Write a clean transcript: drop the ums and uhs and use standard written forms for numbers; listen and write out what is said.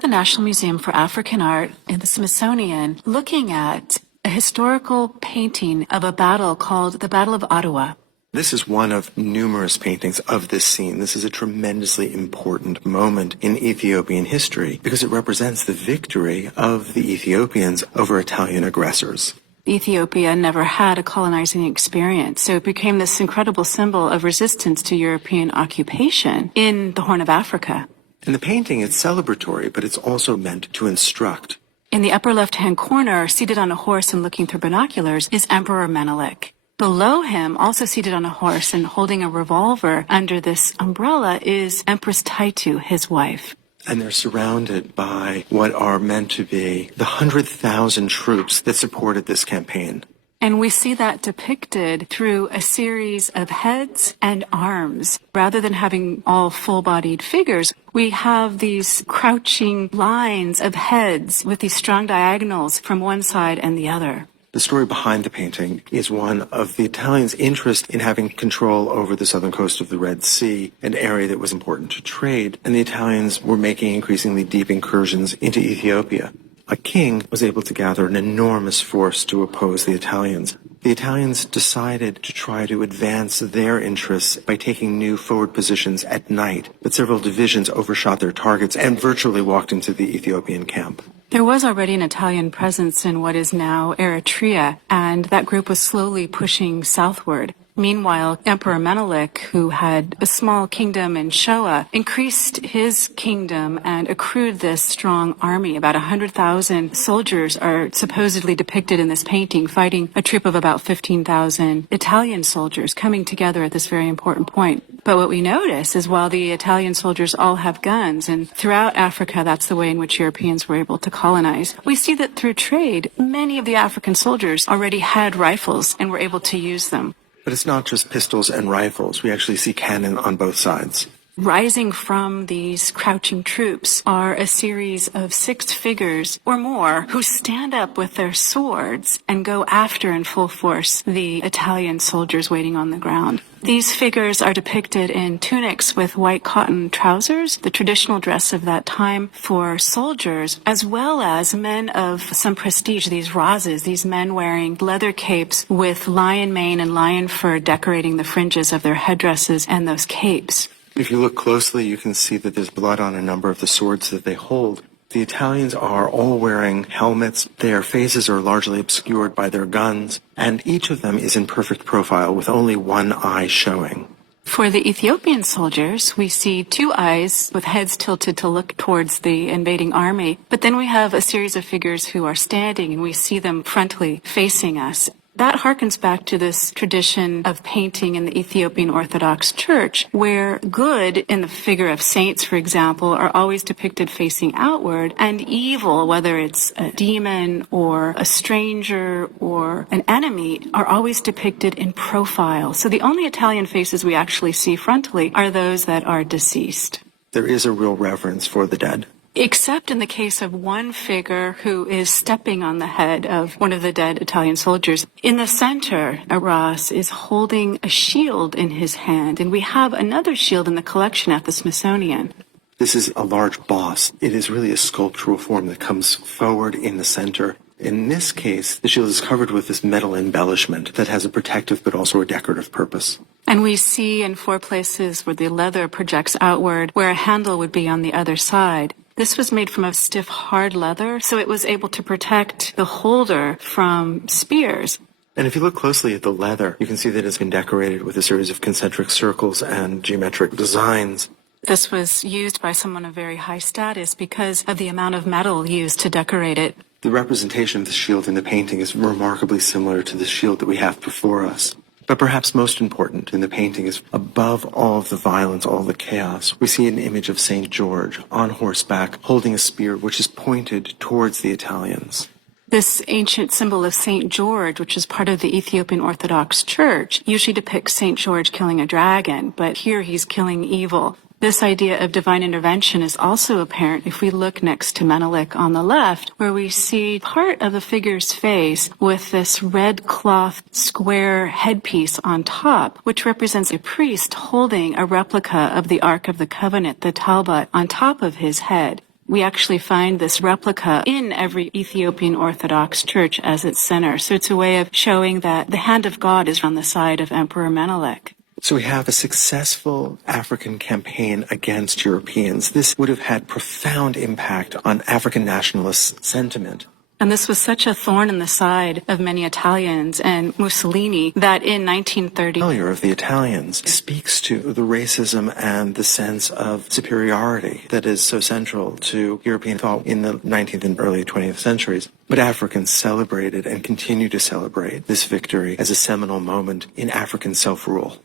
The National Museum for African Art in the Smithsonian looking at a historical painting of a battle called the Battle of Adwa. This is one of numerous paintings of this scene. This is a tremendously important moment in Ethiopian history because it represents the victory of the Ethiopians over Italian aggressors. Ethiopia never had a colonizing experience, so it became this incredible symbol of resistance to European occupation in the Horn of Africa. In the painting, it's celebratory, but it's also meant to instruct. In the upper left-hand corner, seated on a horse and looking through binoculars, is Emperor Menelik. Below him, also seated on a horse and holding a revolver under this umbrella, is Empress Taitu, his wife. And they're surrounded by what are meant to be the 100,000 troops that supported this campaign. And we see that depicted through a series of heads and arms. Rather than having all full-bodied figures, we have these crouching lines of heads with these strong diagonals from one side and the other. The story behind the painting is one of the Italians' interest in having control over the southern coast of the Red Sea, an area that was important to trade, and the Italians were making increasingly deep incursions into Ethiopia. A king was able to gather an enormous force to oppose the Italians. The Italians decided to try to advance their interests by taking new forward positions at night, but several divisions overshot their targets and virtually walked into the Ethiopian camp. There was already an Italian presence in what is now Eritrea, and that group was slowly pushing southward. Meanwhile, Emperor Menelik, who had a small kingdom in Shoa, increased his kingdom and accrued this strong army. About 100,000 soldiers are supposedly depicted in this painting, fighting a troop of about 15,000 Italian soldiers coming together at this very important point. But what we notice is while the Italian soldiers all have guns, and throughout Africa that's the way in which Europeans were able to colonize, we see that through trade, many of the African soldiers already had rifles and were able to use them. But it's not just pistols and rifles. We actually see cannon on both sides. Rising from these crouching troops are a series of 6 figures or more who stand up with their swords and go after in full force the Italian soldiers waiting on the ground. These figures are depicted in tunics with white cotton trousers, the traditional dress of that time for soldiers, as well as men of some prestige, these razes, these men wearing leather capes with lion mane and lion fur decorating the fringes of their headdresses and those capes. If you look closely, you can see that there's blood on a number of the swords that they hold. The Italians are all wearing helmets. Their faces are largely obscured by their guns, and each of them is in perfect profile with only one eye showing. For the Ethiopian soldiers, we see 2 eyes with heads tilted to look towards the invading army, but then we have a series of figures who are standing, and we see them frontally facing us. That harkens back to this tradition of painting in the Ethiopian Orthodox Church, where good, in the figure of saints, for example, are always depicted facing outward, and evil, whether it's a demon or a stranger or an enemy, are always depicted in profile. So the only Italian faces we actually see frontally are those that are deceased. There is a real reverence for the dead. Except in the case of one figure who is stepping on the head of one of the dead Italian soldiers. In the center, Aras is holding a shield in his hand, and we have another shield in the collection at the Smithsonian. This is a large boss. It is really a sculptural form that comes forward in the center. In this case, the shield is covered with this metal embellishment that has a protective but also a decorative purpose. And we see in 4 places where the leather projects outward, where a handle would be on the other side. This was made from a stiff, hard leather, so it was able to protect the holder from spears. And if you look closely at the leather, you can see that it's been decorated with a series of concentric circles and geometric designs. This was used by someone of very high status because of the amount of metal used to decorate it. The representation of the shield in the painting is remarkably similar to the shield that we have before us. But perhaps most important in the painting is above all of the violence, all the chaos, we see an image of St. George on horseback holding a spear which is pointed towards the Italians. This ancient symbol of St. George, which is part of the Ethiopian Orthodox Church, usually depicts St. George killing a dragon, but here he's killing evil. This idea of divine intervention is also apparent if we look next to Menelik on the left, where we see part of the figure's face with this red cloth square headpiece on top, which represents a priest holding a replica of the Ark of the Covenant, the Talbot, on top of his head. We actually find this replica in every Ethiopian Orthodox church as its center. So it's a way of showing that the hand of God is on the side of Emperor Menelik. So we have a successful African campaign against Europeans. This would have had profound impact on African nationalist sentiment. And this was such a thorn in the side of many Italians and Mussolini that in 1930... failure of the Italians speaks to the racism and the sense of superiority that is so central to European thought in the 19th and early 20th centuries. But Africans celebrated and continue to celebrate this victory as a seminal moment in African self-rule.